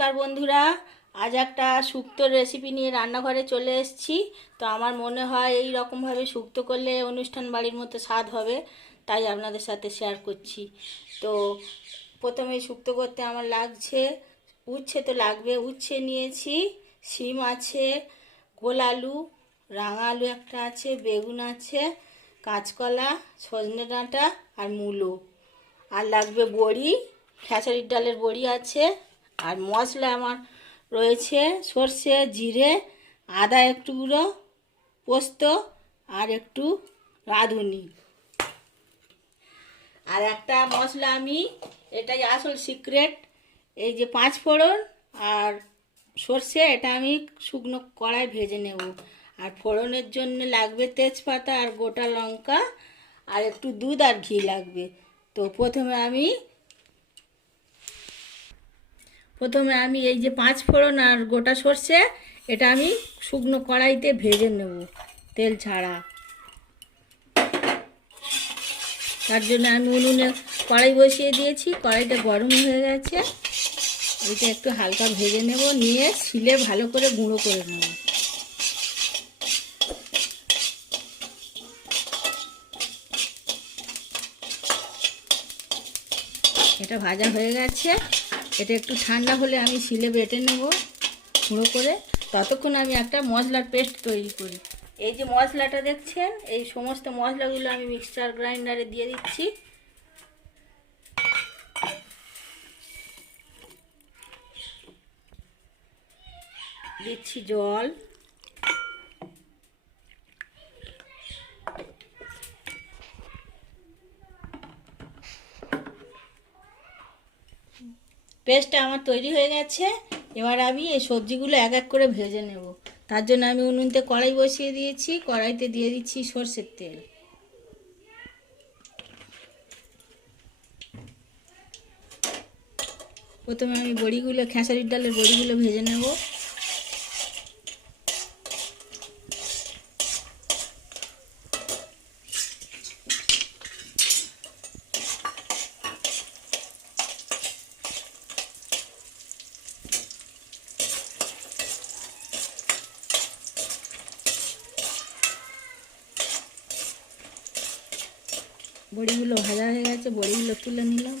নমস্কার বন্ধুরা, আজ একটা শুক্তোর রেসিপি নিয়ে রান্নাঘরে চলে এসেছি। তো আমার মনে হয় এই রকমভাবে শুক্তো করলে অনুষ্ঠান বাড়ির মতো স্বাদ হবে, তাই আপনাদের সাথে শেয়ার করছি। তো প্রথমে শুক্তো করতে আমার লাগছে উচ্ছে, তো লাগবে উচ্ছে নিয়েছি, শিম আছে, গোল আলু, রাঙা আলু একটা আছে, বেগুন আছে, কাঁচকলা, সজনে ডাঁটা আর মূলো, আর লাগবে বড়ি, খেসারির ডালের বড়ি আছে। আর মশলা আমার রয়েছে সর্ষে, জিরে, আদা একটু গুঁড়ো, পোস্ত আর একটু রাঁধুনি। আর একটা মশলা আমি, এটাই আসল সিক্রেট, এই যে 5 ফোড়ন আর সর্ষে, এটা আমি শুকনো কড়াই ভেজে নেব। আর ফোড়নের জন্য লাগবে তেজপাতা আর গোটা লঙ্কা, আর একটু দুধ আর ঘি লাগবে। তো প্রথমে আমি এই যে 5 ফোড়ন আর গোটা সর্ষে, এটা আমি শুকনো কড়াইতে ভেজে নেব তেল ছাড়া। তার জন্য আমি উনুনে কড়াই বসিয়ে দিয়েছি, কড়াইটা গরম হয়ে গেছে। এটা একটু হালকা ভেজে নেব, নিয়ে শিলে ভালো করে গুঁড়ো করে নেব। এটা ভাজা হয়ে গেছে, এটা একটু ঠান্ডা হলে আমি শিলে বেটে নেব গুঁড়ো করে। ততক্ষণ আমি একটা মশলার পেস্ট তৈরি করি। এই যে মশলাটা দেখছেন, এই সমস্ত মশলাগুলো আমি মিক্সচার গ্রাইন্ডারে দিয়ে দিচ্ছি। দিচ্ছি জল, পেস্টটা আমার তৈরি হয়ে গেছে। এবার আমি এই সবজিগুলো এক এক করে ভেজে নেব। তার জন্য আমি উনুনতে কড়াই বসিয়ে দিয়েছি, কড়াইতে দিয়ে দিচ্ছি সর্ষের তেল। প্রথমে আমি বড়িগুলো, খেসারির ডালের বড়িগুলো ভেজে নেব। বড়িগুলো ভাজা হয়ে গেছে, বড়িগুলো তুলে নিলাম।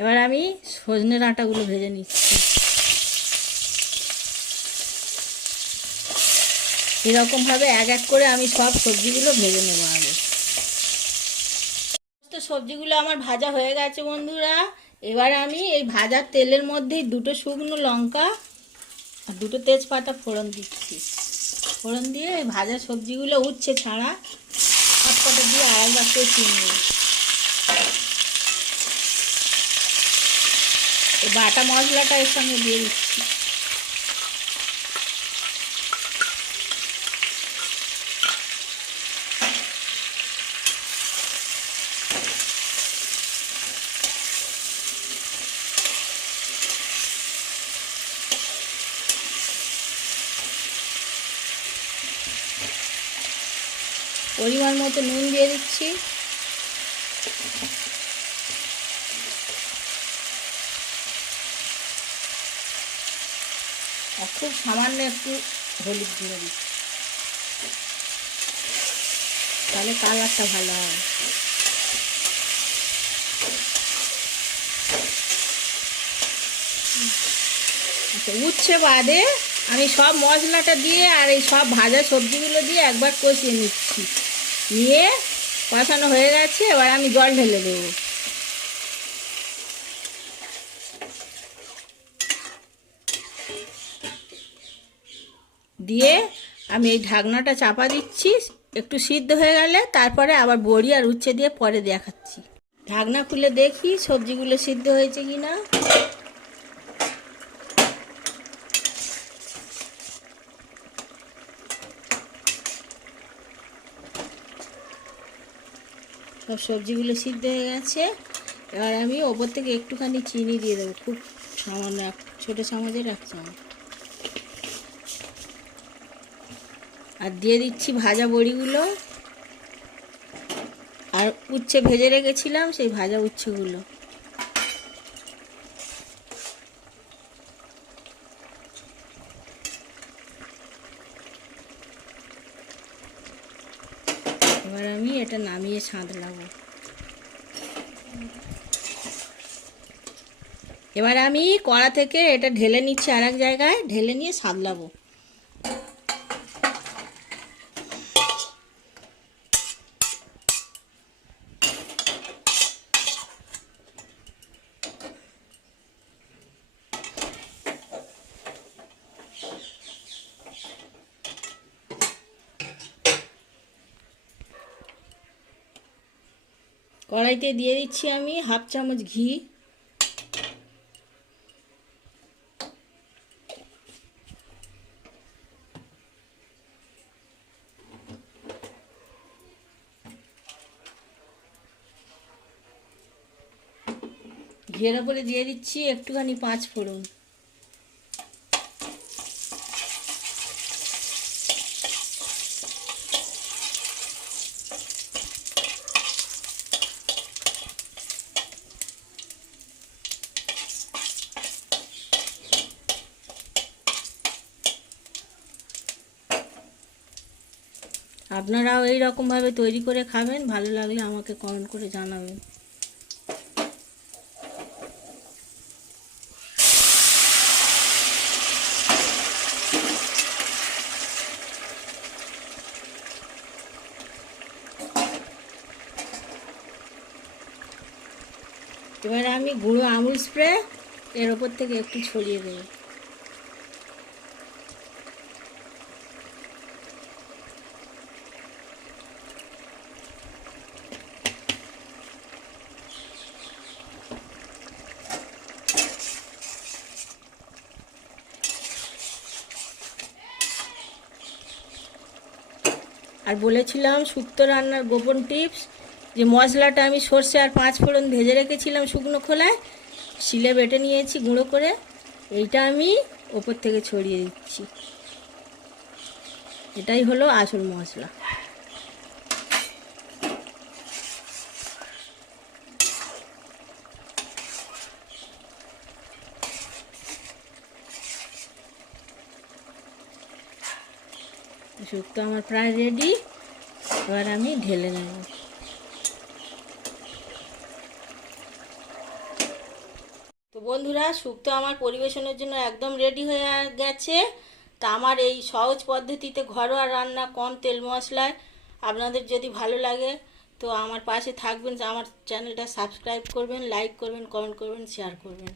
এবার আমি সজনে ডাঁটাগুলো ভেজে নিচ্ছি। এরকমভাবে এক এক করে আমি সব সবজিগুলো ভেজে নেব আগে। তো সবজিগুলো আমার ভাজা হয়ে গেছে বন্ধুরা। এবার আমি এই ভাজার তেলের মধ্যেই 2টো শুকনো লঙ্কা আর 2টো তেজপাতা ফোড়ন দিচ্ছি। ফোড়ন দিয়ে এই ভাজা সবজিগুলো উচ্ছে ছাড়া সবকটা দিয়ে আরেকবার কষিয়ে নেব। এই বাটা মশলাটা এর সঙ্গে দিয়ে দিচ্ছি। পরিমাণ মতো নুন দিয়ে দিচ্ছি। আর খুব সামান্য একটু হলুদ গুঁড়ো দিচ্ছি, তাহলে কালারটা ভালো হয়। উচ্ছে বাদে আমি সব মশলাটা দিয়ে আর এই সব ভাজা সবজিগুলো দিয়ে একবার কষিয়ে নিচ্ছি। নিয়ে কষানো হয়ে গেছে, এবার আমি জল ঢেলে দেবো। দিয়ে আমি এই ঢাকনাটা চাপা দিচ্ছি, একটু সিদ্ধ হয়ে গেলে তারপরে আবার বড়ি আর উচ্ছে দিয়ে পরে দেখাচ্ছি। ঢাকনা খুলে দেখি সবজিগুলো সিদ্ধ হয়েছে কিনা। সব সবজিগুলো সিদ্ধ হয়ে গেছে। এবার আমি ওপর থেকে একটুখানি চিনি দিয়ে দেবো, খুব সামান্য, ছোটো চামচের 1 চামচ। আর দিয়ে দিচ্ছি ভাজা বড়িগুলো, আর উচ্ছে ভেজে রেখেছিলাম সেই ভাজা উচ্ছেগুলো। এবার আমি এটা নামিয়ে সাঁতলাবো। এবার আমি কড়া থেকে এটা ঢেলে নিচ্ছি, আর এক জায়গায় ঢেলে নিয়ে সাঁতলাবো। কড়াইতে দিয়ে দিচ্ছি আমি 1/2 চামচ ঘি। ঘিয়ের ওপরে দিয়ে দিচ্ছি একটুখানি 5 ফোড়ন। আপনারাও এই রকমভাবে তৈরি করে খাবেন, ভালো লাগলে আমাকে কমেন্ট করে জানাবেন। এবারে আমি গুঁড়ো আমুল স্প্রে এর ওপর থেকে একটু ছড়িয়ে দেব। আর বলেছিলাম শুক্তো রান্নার গোপন টিপস, যে মশলাটা আমি সর্ষে আর 5 ফোড়ন ভেজে রেখেছিলাম শুকনো খোলায়, শিলে বেটে নিয়েছি গুঁড়ো করে, এইটা আমি ওপর থেকে ছড়িয়ে দিচ্ছি। এটাই হলো আসল মশলা। শুক্তো আমার প্রায় রেডি, এবার আমি ঢেলে নেব। তো বন্ধুরা, শুক্তো আমার পরিবেশনের জন্য একদম রেডি হয়ে গেছে। তা আমার এই সহজ পদ্ধতিতে ঘরোয়া রান্না, কম তেল মশলায়, আপনাদের যদি ভালো লাগে তো আমার পাশে থাকবেন, আমার চ্যানেলটা সাবস্ক্রাইব করবেন, লাইক করবেন, কমেন্ট করবেন, শেয়ার করবেন।